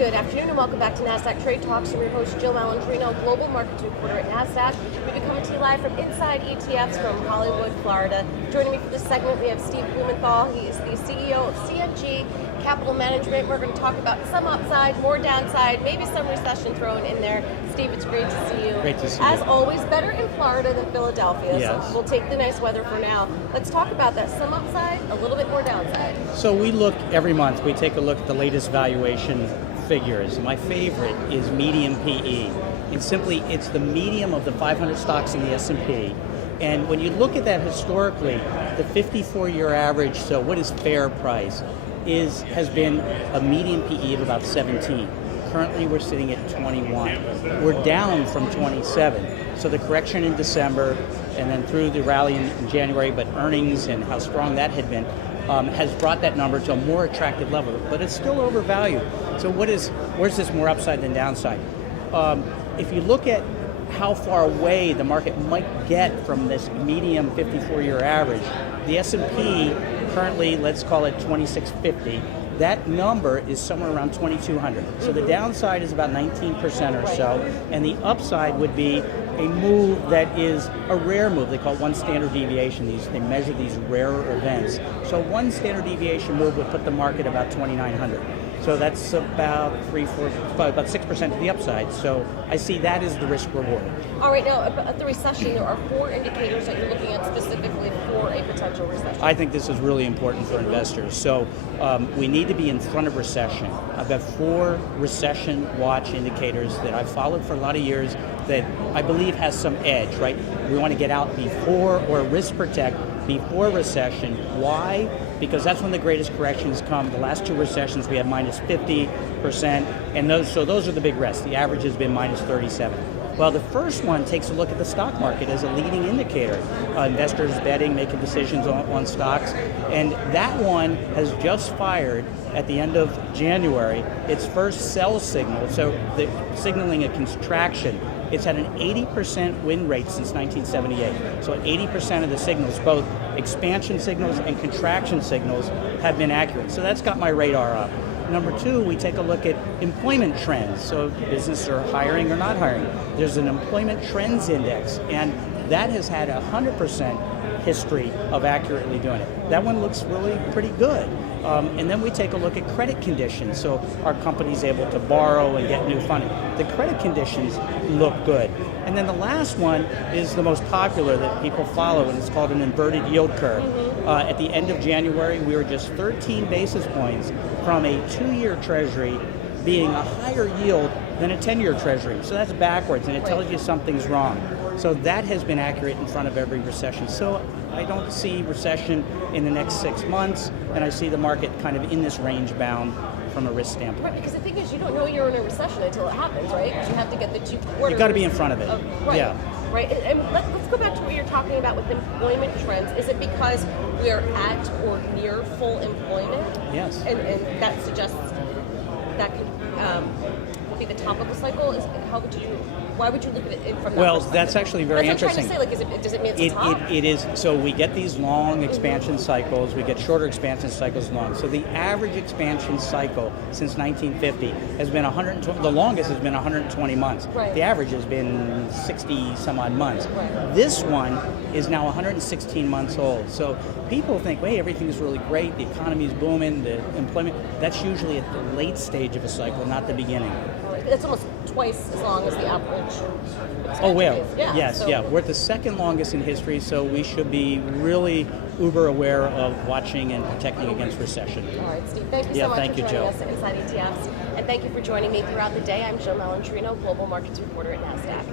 Good afternoon and welcome back to Nasdaq Trade Talks. I'm your host Jill Malandrino, Global Markets Reporter at Nasdaq. We've been coming to you live from Inside ETFs from Hollywood, Florida. Joining me for this segment, we have Steve Blumenthal. He is the CEO of CFG Capital Management. We're going to talk about some upside, more downside, maybe some recession thrown in there. Steve, it's great to see you. Great to see you. As always, better in Florida than Philadelphia, Yes. so we'll take the nice weather for now. Let's talk about that. Some upside, a little bit more downside. So we look every month, we take a look at the latest valuation figures. My favorite is median PE. And simply, it's the median of the 500 stocks in the S&P. And when you look at that historically, the 54-year average, so what is fair price, has been a median PE of about 17. Currently, we're sitting at 21. We're down from 27. So the correction in December and then through the rally in January, but earnings and how strong that had been, has brought that number to a more attractive level, but it's still overvalued. So where's this more upside than downside? If you look at how far away the market might get from this median 54-year average, the S&P currently, let's call it 2650, that number is somewhere around 2200. So the downside is about 19% or so, and the upside would be a move that is a rare move. They call it one standard deviation. They measure these rarer events. So one standard deviation move would put the market about 2900. So that's about about 6% to the upside. So I see that as the risk reward. All right, now about the recession, there are 4 indicators that you're looking at specifically for a potential recession. I think this is really important for investors. So we need to be in front of recession. I've got 4 recession watch indicators that I've followed for a lot of years that I believe has some edge, right? We want to get out before or risk protect before recession. Why? Because that's when the greatest corrections come. The last 2 recessions we had minus 50%, and those are the big risks. The average has been minus 37. Well, the first one takes a look at the stock market as a leading indicator. Investors betting, making decisions on stocks, and that one has just fired at the end of January its first sell signal, so signaling a contraction. It's had an 80% win rate since 1978. So 80% of the signals, both expansion signals and contraction signals, have been accurate. So that's got my radar up. Number 2, we take a look at employment trends. So businesses are hiring or not hiring. There's an employment trends index, and that has had 100% history of accurately doing it. That one looks really pretty good. And then we take a look at credit conditions. So are companies able to borrow and get new funding? The credit conditions look good. And then the last one is the most popular that people follow, and it's called an inverted yield curve. At the end of January, we were just 13 basis points from a 2-year treasury being a higher yield than a 10-year treasury. So that's backwards, and it tells you something's wrong. So that has been accurate in front of every recession. So I don't see recession in the next 6 months, and I see the market kind of in this range bound from a risk standpoint. Right, because the thing is, you don't know you're in a recession until it happens, right? Because you have to get the 2 quarters. You've got to be in front of it. Right. Yeah. Right, and let's go back to what you're talking about with employment trends. Is it because we are at or near full employment? Yes. And that suggests that could be the top of the cycle? Why would you look at it from that Well, perspective? that's actually very interesting. That's what I'm trying to say. Does it mean it's a top? It is. So we get these long expansion cycles. We get shorter expansion cycles long. So the average expansion cycle since 1950 has been 120. The longest has been 120 months. Right. The average has been 60 some odd months. Right. This one is now 116 months old. So people think, wait, everything's really great. The economy is booming. The employment. That's usually at the late stage of a cycle, not the beginning. That's almost twice as long as the average. Oh, well, Yeah, yes, so. yeah. We're at the second longest in history, so we should be really uber aware of watching and protecting against recession. All right, Steve, thank you so much thank for you, joining Joe. us at Inside ETFs. And thank you for joining me throughout the day. I'm Jill Malandrino, Global Markets Reporter at Nasdaq.